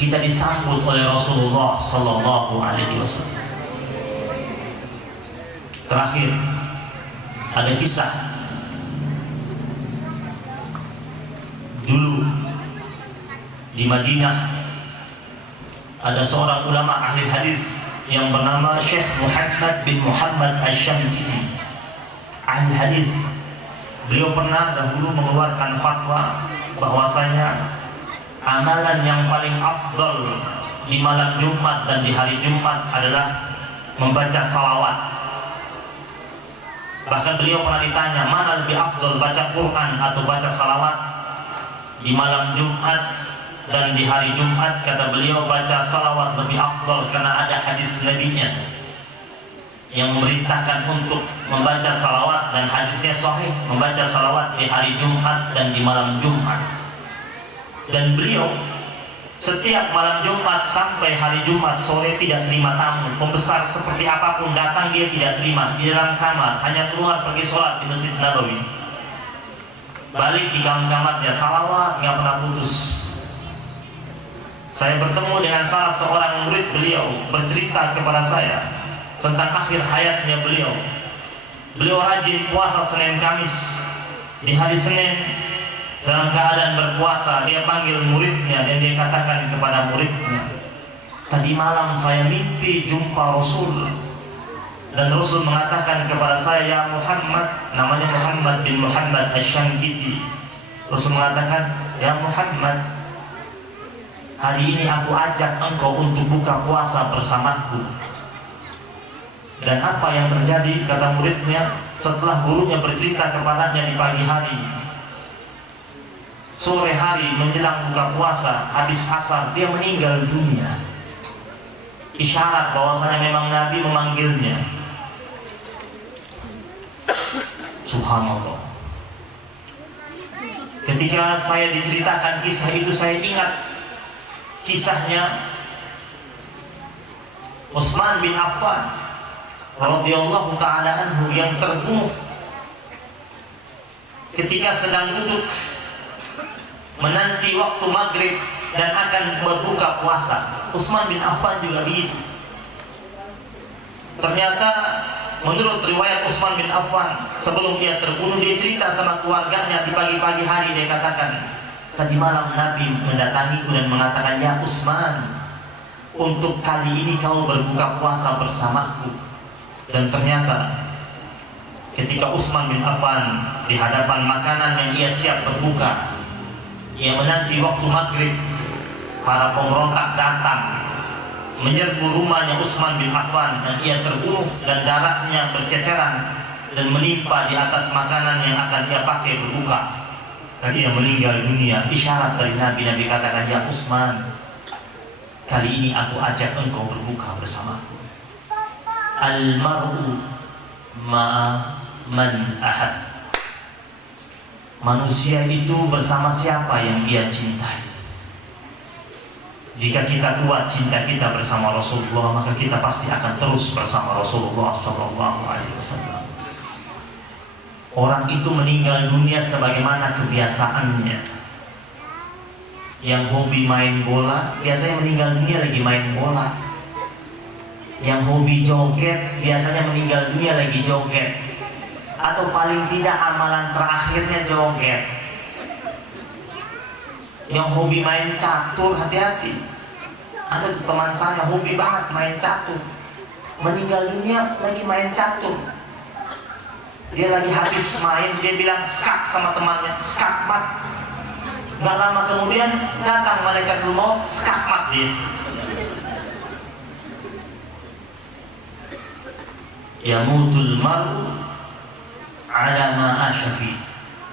kita disambut oleh Rasulullah sallallahu alaihi wasallam. Terakhir, ada kisah dulu di Madinah ada seorang ulama ahli hadis yang bernama Syekh Muhammad bin Muhammad Asy-Syamsiti, ahli hadis. Beliau pernah dahulu mengeluarkan fatwa bahwasanya amalan yang paling afdal di malam Jumat dan di hari Jumat adalah membaca salawat. Bahkan beliau pernah ditanya, mana lebih afdal, baca Quran atau baca salawat? Di malam Jumat dan di hari Jumat, kata beliau, baca salawat lebih afdal karena ada hadis Nabi-Nya yang memerintahkan untuk membaca salawat, dan hadisnya sahih, membaca salawat di hari Jumat dan di malam Jumat. Dan beliau setiap malam Jumat sampai hari Jumat sore tidak terima tamu. Pembesar seperti apapun datang dia tidak terima. Di dalam kamar, hanya keluar pergi sholat di Masjid Nabawi, balik di kamarnya salawat nggak pernah putus. Saya bertemu dengan salah seorang murid beliau, bercerita kepada saya tentang akhir hayatnya beliau. Beliau rajin puasa Senin Kamis. Di hari Senin dalam keadaan berpuasa, dia panggil muridnya dan dia katakan kepada muridnya, tadi malam saya mimpi jumpa Rasul, dan Rasul mengatakan kepada saya, ya Muhammad, namanya Muhammad bin Muhammad Asy-Syamsiti. Rasul mengatakan, ya Muhammad, hari ini aku ajak engkau untuk buka puasa bersamaku. Dan apa yang terjadi, kata muridnya, setelah gurunya bercerita kepadanya di pagi hari, sore hari menjelang buka puasa, habis asar dia meninggal dunia. Isyarat bahwasanya memang Nabi memanggilnya. Subhanallah. Ketika saya diceritakan kisah itu, saya ingat kisahnya Utsman bin Affan radhiyallahu ta'ala anhu yang terbunuh ketika sedang duduk menanti waktu maghrib dan akan berbuka puasa. Utsman bin Affan juga begitu. Ternyata menurut riwayat Utsman bin Affan, sebelum dia terbunuh, dia cerita sama keluarganya di pagi-pagi hari. Dia katakan, tadi malam Nabi mendatangiku dan mengatakan, ya Utsman, untuk kali ini kau berbuka puasa bersamaku. Dan ternyata ketika Utsman bin Affan di hadapan makanan yang ia siap berbuka, ia menanti waktu maghrib, para pemberontak datang menyerbu rumahnya Utsman bin Affan dan ia terbunuh dan darahnya berceceran dan menimpa di atas makanan yang akan ia pakai berbuka. Dan ia meninggal dunia. Isyarat dari Nabi, Nabi katakan, ya Utsman, kali ini aku ajak engkau berbuka bersamaku. Al-mar'u ma'a man ahad. Manusia itu bersama siapa yang dia cintai. Jika kita kuat cinta kita bersama Rasulullah, maka kita pasti akan terus bersama Rasulullah Sallallahu Alaihi Wasallam. Orang itu meninggal dunia sebagaimana kebiasaannya. Yang hobi main bola biasanya meninggal dunia lagi main bola. Yang hobi joget biasanya meninggal dunia lagi joget. Atau paling tidak amalan terakhirnya joget. Yang hobi main catur, hati-hati. Ada teman saya hobi banget main catur, meninggal dunia lagi main catur. Dia lagi habis main, dia bilang skak sama temannya, skak mat. Gak lama kemudian datang malaikat maut, skak mat dia. Yamutul maru ala ma asyafi.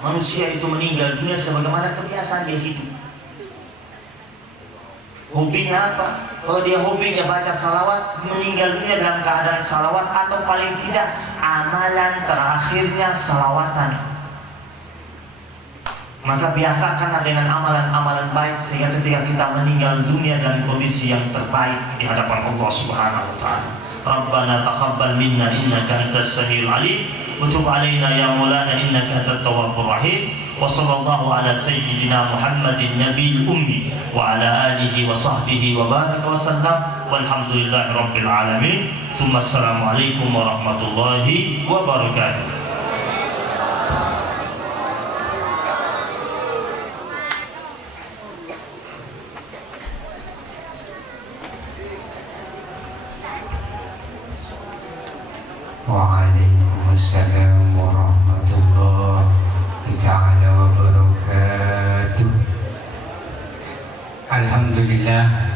Manusia itu meninggal dunia sebagaimana kebiasaan dia hidup. Hobinya apa? Kalau dia hobinya baca salawat, meninggal dunia dalam keadaan salawat, atau paling tidak amalan terakhirnya salawatan. Maka biasakanlah dengan amalan-amalan baik, sehingga ketika kita meninggal dunia dalam kondisi yang terbaik di hadapan Allah Subhanahu wa taala. Rabbana taqabbal minna innaka antas samiul alim wa tub alaina ya maulana innaka antat tawwabur rahim. Wa sallallahu ala sayyidina Muhammadin nabiyil ummi wa ala alihi wa sahbihi wa baraka wa sallam walhamdulillahi rabbil alamin. Tsumma assalamu alaikum warahmatullahi wabarakatuh. Waalaikumsalam warahmatullahi ta'ala wabarakatuh. Alhamdulillah,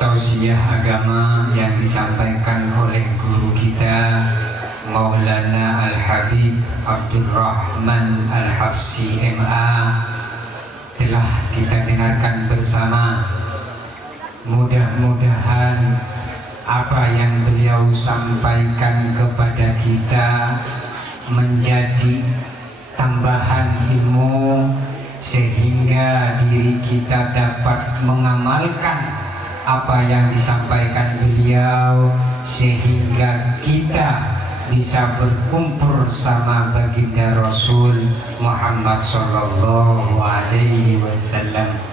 tausiah agama yang disampaikan oleh guru kita Maulana Al-Habib Abdurrahman Al-Habsi MA telah kita dengarkan bersama. Mudah-mudahan apa yang beliau sampaikan kepada kita menjadi tambahan ilmu, sehingga diri kita dapat mengamalkan apa yang disampaikan beliau, sehingga kita bisa berkumpul sama baginda Rasul Muhammad Sallallahu Alaihi Wasallam.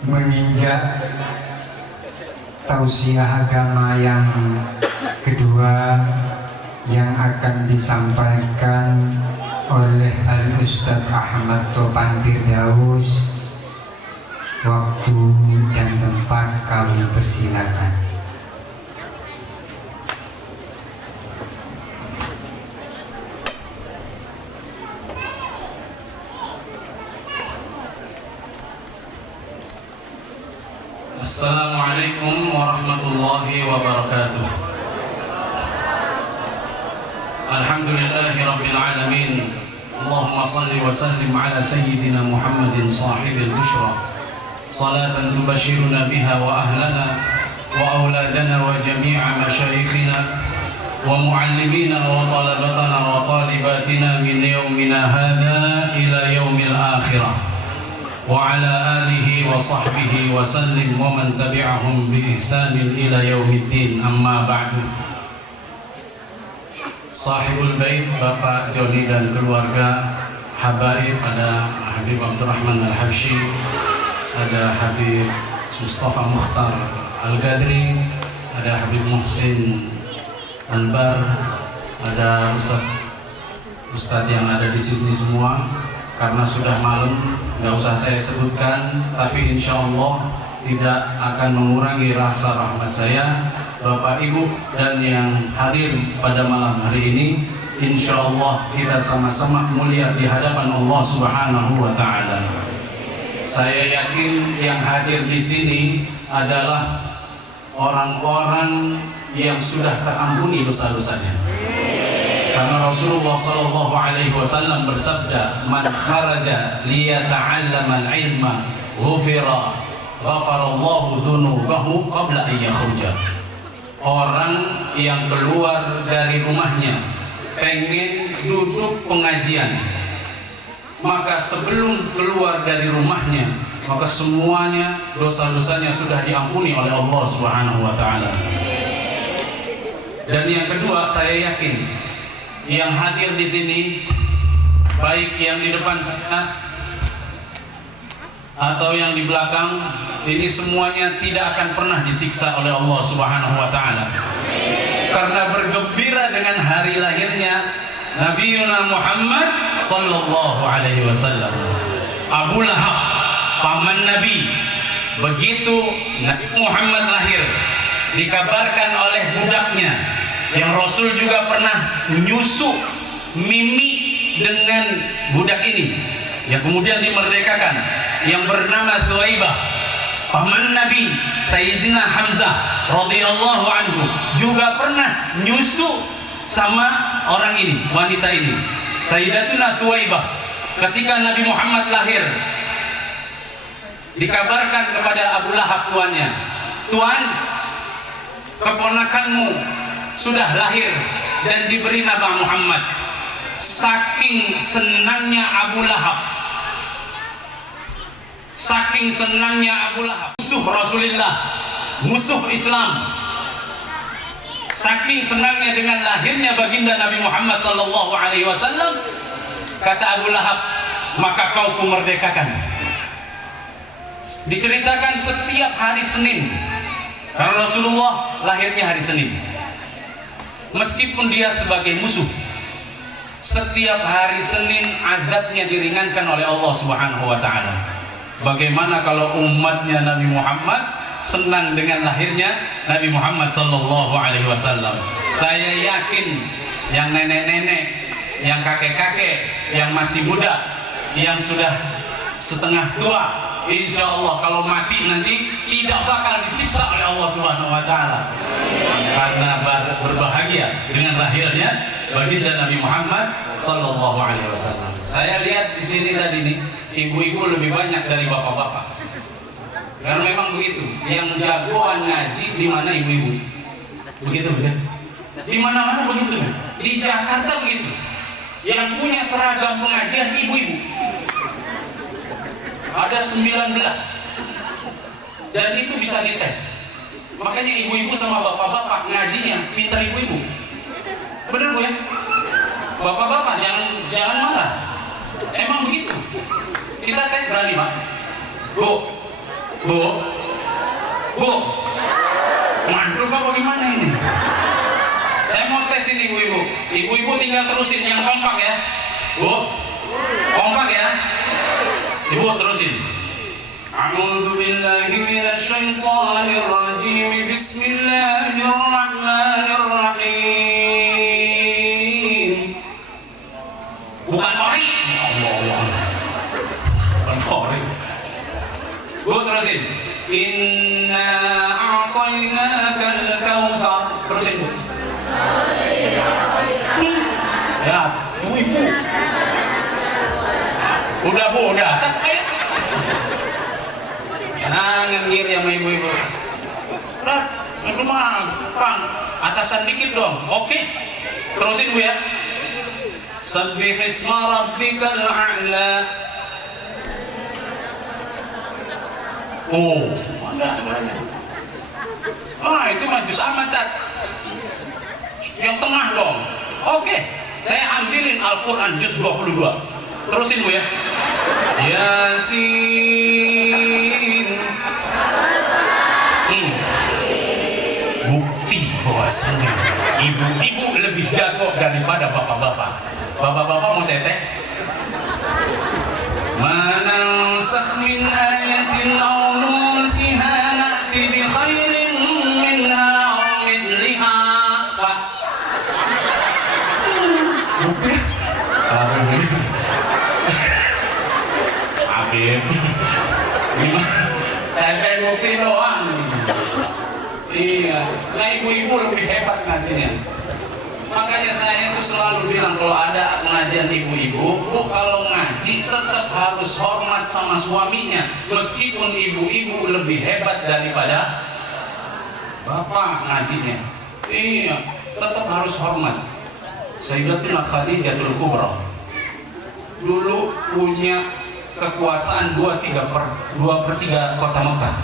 Menginjak tausiah agama yang kedua yang akan disampaikan oleh Al-Ustadz Ahmad Topan Firdaus, waktu dan tempat kami persilakan. Assalamualaikum warahmatullahi wabarakatuh. Alhamdulillahi rabbil alamin. Allahumma salli wa sallim ala sayyidina Muhammadin sahibil bushra, salatan tubashiruna biha wa ahlana wa awladana wa jami'a masyayikhina wa muallimina wa talabatana wa talibatina min yawmina hadha ila yawmil akhirah. وعلى آله وصحبه وسلم ومن تبعهم بإحسان إلى يوم الدين. أما بعد. Sahibul Bait, Bapak Joni dan keluarga, habaib, ada Habib Abdurrahman Al-Habsyi, ada Habib Mustafa Mukhtar Al-Gadri, ada Habib Muhsin Al-Bar, ada Ustadz yang ada di sini semua. Karena sudah malam, nggak usah saya sebutkan, tapi insya Allah tidak akan mengurangi rasa rahmat saya, Bapak Ibu dan yang hadir pada malam hari ini. Insya Allah kita sama-sama mulia di hadapan Allah Subhanahu wa Ta'ala. Saya yakin yang hadir di sini adalah orang-orang yang sudah terampuni dosa-dosanya. Karena Rasulullah Sallallahu Alaihi Wasallam bersabda, "Man kharaja liyata'allama al-ilma, ghafarallahu dhunubahu qabla an yakhruja." Orang yang keluar dari rumahnya pengen duduk pengajian, maka sebelum keluar dari rumahnya, maka semuanya dosa-dosanya sudah diampuni oleh Allah Subhanahu wa taala. Dan yang kedua, saya yakin yang hadir di sini, baik yang di depan sana atau yang di belakang, ini semuanya tidak akan pernah disiksa oleh Allah Subhanahu wa taala. Karena bergembira dengan hari lahirnya Nabi Muhammad sallallahu alaihi wasallam. Abu Lahab, paman Nabi, begitu Nabi Muhammad lahir, dikabarkan oleh budaknya yang Rasul juga pernah menyusu mimi dengan budak ini yang kemudian dimerdekakan, yang bernama Thuwaibah. Paman Nabi Sayyidina Hamzah radhiyallahu anhu juga pernah nyusu sama orang ini, wanita ini, Sayyidatuna Thuwaibah. Ketika Nabi Muhammad lahir, dikabarkan kepada Abu Lahab tuannya, "Tuan, keponakanmu sudah lahir dan diberi nama Muhammad." Saking senangnya Abu Lahab, saking senangnya Abu Lahab, musuh Rasulullah, musuh Islam, saking senangnya dengan lahirnya baginda Nabi Muhammad sallallahu alaihi wasallam, kata Abu Lahab, "Maka kau kumerdekakan." Diceritakan setiap hari Senin, karena Rasulullah lahirnya hari Senin, meskipun dia sebagai musuh, setiap hari Senin azabnya diringankan oleh Allah Subhanahu wa taala. Bagaimana kalau umatnya Nabi Muhammad senang dengan lahirnya Nabi Muhammad sallallahu alaihi wasallam? Saya yakin yang nenek-nenek, yang kakek-kakek, yang masih muda, yang sudah setengah tua, insya Allah kalau mati nanti tidak bakal disiksa oleh Allah Subhanahu wa taala, karena berbahagia dengan lahirnya baginda Nabi Muhammad sallallahu alaihi wasallam. Saya lihat di sini tadi nih, ibu-ibu lebih banyak dari bapak-bapak. Karena memang begitu, yang jagoan ngaji di mana ibu-ibu. Begitu kan? Di mana-mana begitu kan? Di Jakarta begitu. Yang punya seragam pengajian ibu-ibu. Ada 19. Dan itu bisa dites. Makanya ibu-ibu sama bapak-bapak ngajinya pintar ibu-ibu. Benar Bu ya? Bapak-bapak jangan marah. Emang begitu. Kita tes berani Pak. Bu, mandul Pak bagaimana ini? Saya mau tes ini ibu-ibu. Ibu-ibu tinggal terusin yang kompak ya. Bu, kompak ya. Ibu terusin. A'udzu billahi minasy syaithanir rajim. Bismillahirrahmanirrahim. Bukan ori. Allah. Bukan ori. Bu terusin. Inna a'tainakal kautsar. Terusin Bu. Ya, ibu. Udah Bu, udah. Ayo. Jangan ngiri sama ibu-ibu. Udah, itu mah gampang. Atasan dikit dong. Oke. Terusin Bu ya. Sabbih isma rabbikal a'la. Oh, ada. Itu mah juz amatat. Yang tengah dong. Oke. Saya ambilin Al-Qur'an juz 22. Terusin Bu ya. Yasin. Bukti bahwasanya ibu-ibu lebih jago daripada bapak-bapak. Bapak-bapak mau saya tes. Manansakh min ayatin aw nunsiha na'ti bi khairin minha aw mithliha. Pak. Bukti. Habib. Saya pengen bukti doang. Iya, nah ibu-ibu lebih hebat ngajinya. Makanya saya itu selalu bilang kalau ada pengajian ibu-ibu, Bu, kalau ngaji tetap harus hormat sama suaminya, meskipun ibu-ibu lebih hebat daripada bapak ngajinya. Iya, tetap harus hormat. Sayyidatina Khadijatul Kubra dulu punya kekuasaan 2/3 kota Mekah.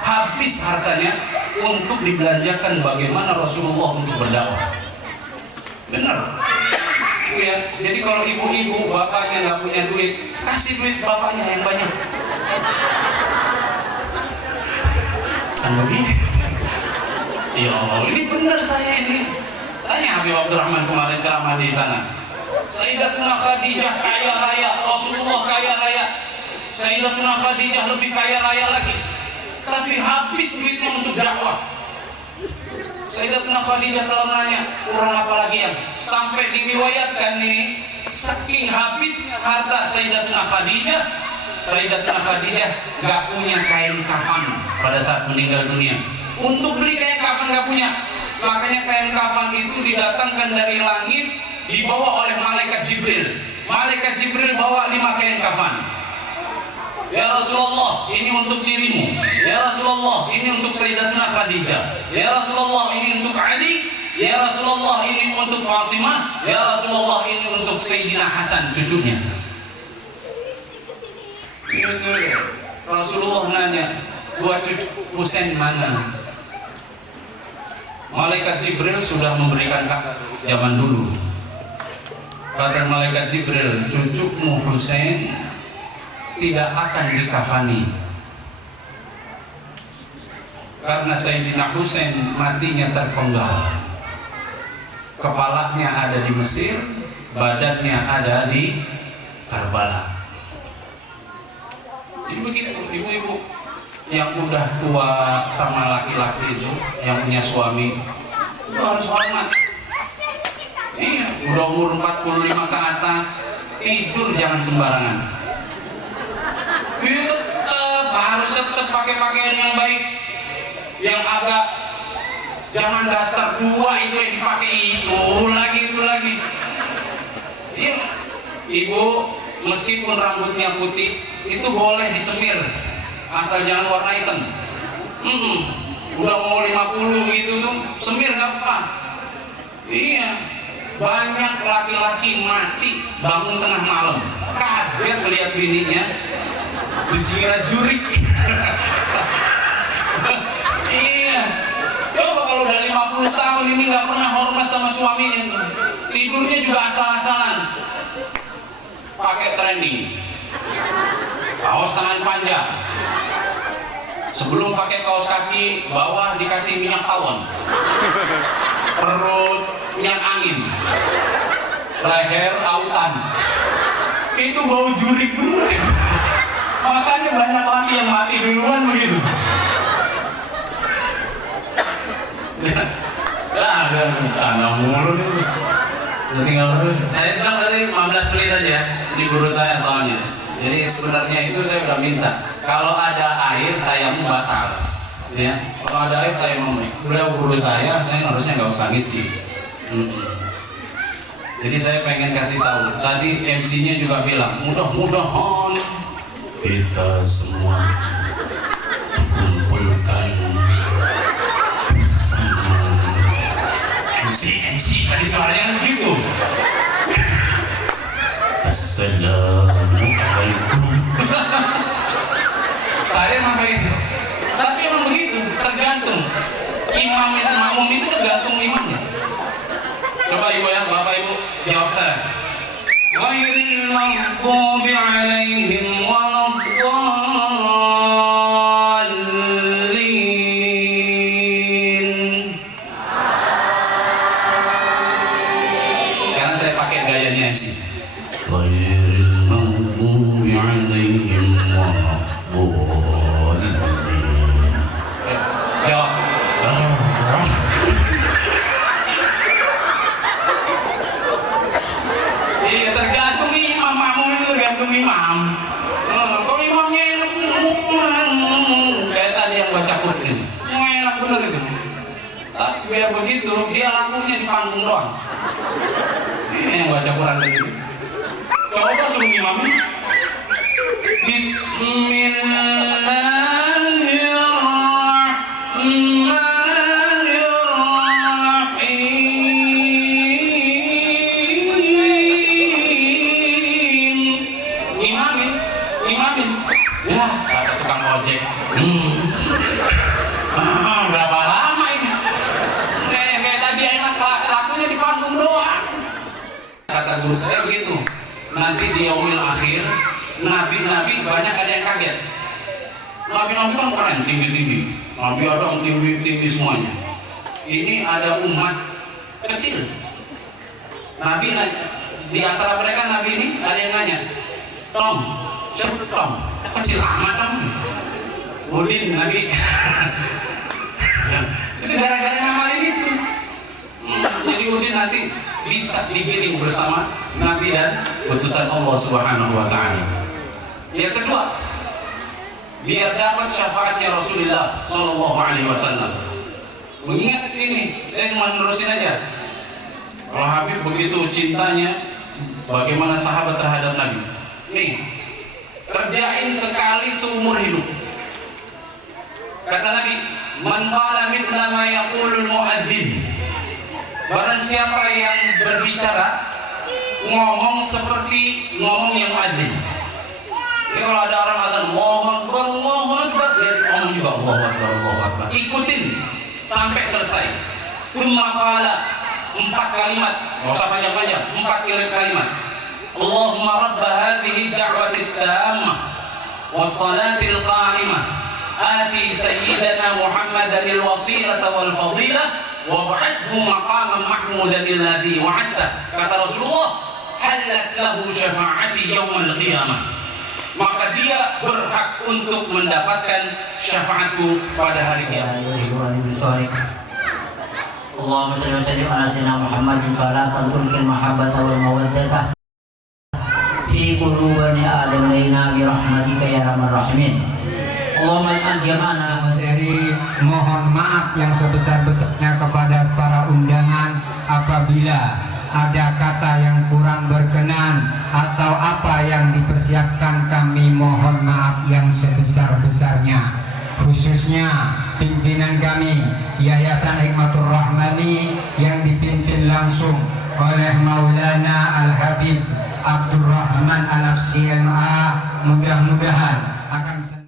Habis hartanya untuk dibelanjakan bagaimana Rasulullah untuk berdakwah. Benar. Ya, jadi kalau ibu-ibu bapaknya nggak punya duit, kasih duit bapaknya yang banyak. Kan begini? Ya Allah, ini benar saya ini. Tanya Habib Abdurrahman kemarin ceramah di sana. Sayyidatuna Khadijah kaya raya, Rasulullah kaya raya. Sayyidatuna Khadijah lebih kaya raya lagi. Tapi habis duitnya untuk dakwah. Sayyidatuna Khadijah selalu nanya, kurang apa lagi ya? Sampai diriwayatkan nih, saking habisnya harta Sayyidatuna Khadijah gak punya kain kafan pada saat meninggal dunia. Untuk beli kain kafan gak punya. Makanya kain kafan itu didatangkan dari langit, dibawa oleh malaikat Jibril. Malaikat Jibril bawa 5 kain kafan. Ya Rasulullah, ini untuk dirimu. Ya Rasulullah, ini untuk Sayyidatuna Khadijah. Ya Rasulullah, ini untuk Ali. Ya Rasulullah, ini untuk Fatimah. Ya Rasulullah, ini untuk Sayyidina Hasan, cucunya. Rasulullah nanya, 2 cucu Husain mana? Malaikat Jibril sudah memberikan kabar zaman dulu. Kata malaikat Jibril, cucumu Husain tidak akan dikafani karena Sayyidina Husain matinya terpenggal. Kepalanya ada di Mesir, badannya ada di Karbala. Jadi begitu, ibu-ibu yang udah tua sama laki-laki itu yang punya suami itu harus hormat. Iya, udah umur 45 ke atas, tidur jangan sembarangan. Itu harus tetap pakai pakaian yang baik, yang agak, jangan daster tua itu yang dipakai itu lagi. Iya, ibu meskipun rambutnya putih itu boleh disemir. Asal jangan warna hitam. Udah mau 50 gitu tuh, semir gak apa. Iya, banyak laki-laki mati bangun tengah malam, kaget melihat bininya disiram jurik. Iya, coba kalau udah 50 tahun ini gak pernah hormat sama suaminya tuh. Tidurnya juga asal-asalan, pakai trending, kaos tangan panjang. Sebelum pakai kaos kaki, bawah dikasih minyak tawon, perut minyak angin, leher autan. Itu bau jurik bener. Makanya banyak laki yang mati duluan begitu. Ada bercanda mulu nih. Tinggal saya bilang tadi 15 menit aja di guru saya soalnya. Jadi sebenarnya itu saya udah minta kalau ada air tayamum batal, ya. Kalau ada air tayamum, beliau guru saya harusnya nggak usah ngisi. Jadi saya pengen kasih tahu. Tadi MC-nya juga bilang, mudah-mudahan kita semua dikumpulkan bersama. MC tadi suaranya begitu. Assalamualaikum. Saya sampai itu. Tapi emang begitu, tergantung. Imam itu, makmum itu tergantung imamnya. Coba ibu ya, bapak ibu jawab saya. Ghairil maghdubi alaihim waladdallin. Sekarang saya pakai gayanya MC. Ghairil maghdubi alaihim waladdallin. Jawab. Iya, tergantung imam, makmum itu tergantung imam. Kalau imamnya enak, kayak tadi yang baca Quran, enak bener itu. Tapi biar begitu, dia lakunya di panggung doang. Ini yang baca Quran tadi. Coba suruh imamnya. Bismillahirrahmanirrahim. kata guru saya begitu. Nanti di yaumil akhir, nabi-nabi banyak ada yang kaget. Nabi-nabi kan keren, tinggi-tinggi. Nabi ada yang tinggi-tinggi semuanya. Ini ada umat kecil. Nabi di antara mereka nabi ini ada yang nanya, Tom, siapa Tom? Kecil amat Tom. Udin nabi. Itu gara-gara nama itu. Jadi Udin nanti bisa digiring bersama Nabi dan utusan Allah Subhanahu wa taala. Yang kedua, biar dapat syafaatnya Rasulullah sallallahu alaihi wasallam. Mengingat ini, saya cuma nerusin aja. Kalau Habib begitu cintanya, bagaimana sahabat terhadap Nabi? Nih, kerjain sekali seumur hidup. Kata Nabi, man qala mithla ma yaqulul muadzin. Barang siapa yang berbicara ngomong seperti ngomong yang adil. Jadi kalau ada orang adzan Allahu Akbar, Allahu Akbar, dia ngomong juga Allahu Akbar, Allahu Akbar. Ikutin sampai selesai. Tsumma qala 4 kalimat, enggak usah panjang-panjang, 4 kalimat. Allahumma rabb hadhihi da'wati tammah was salatil qa'imah. Ati sayyidana Muhammadan al-wasilata wal fadilah wab'athu maqaman mahmudan alladhi wa'adta. Kata Rasulullah, halat lahu syafa'ati yaumil qiyamah. Maka dia berhak untuk mendapatkan syafaatku pada hari kiamat. Allahumma shalli wa sallim ala sayyidina Muhammadin wa la tanqul mahabbata wal mawaddata fi qulubani adam laina bi rahmatika ya arhamar rahimin. Allahumma jama'ana Seri mohon maaf yang sebesar-besarnya kepada para undangan apabila ada kata yang kurang berkenan atau apa yang dipersiapkan, kami mohon maaf yang sebesar-besarnya. Khususnya pimpinan kami Yayasan Hikmatur Rahmani yang dipimpin langsung oleh Maulana Al-Habib Abdurrahman Al-Afsi MA, mudah-mudahan akan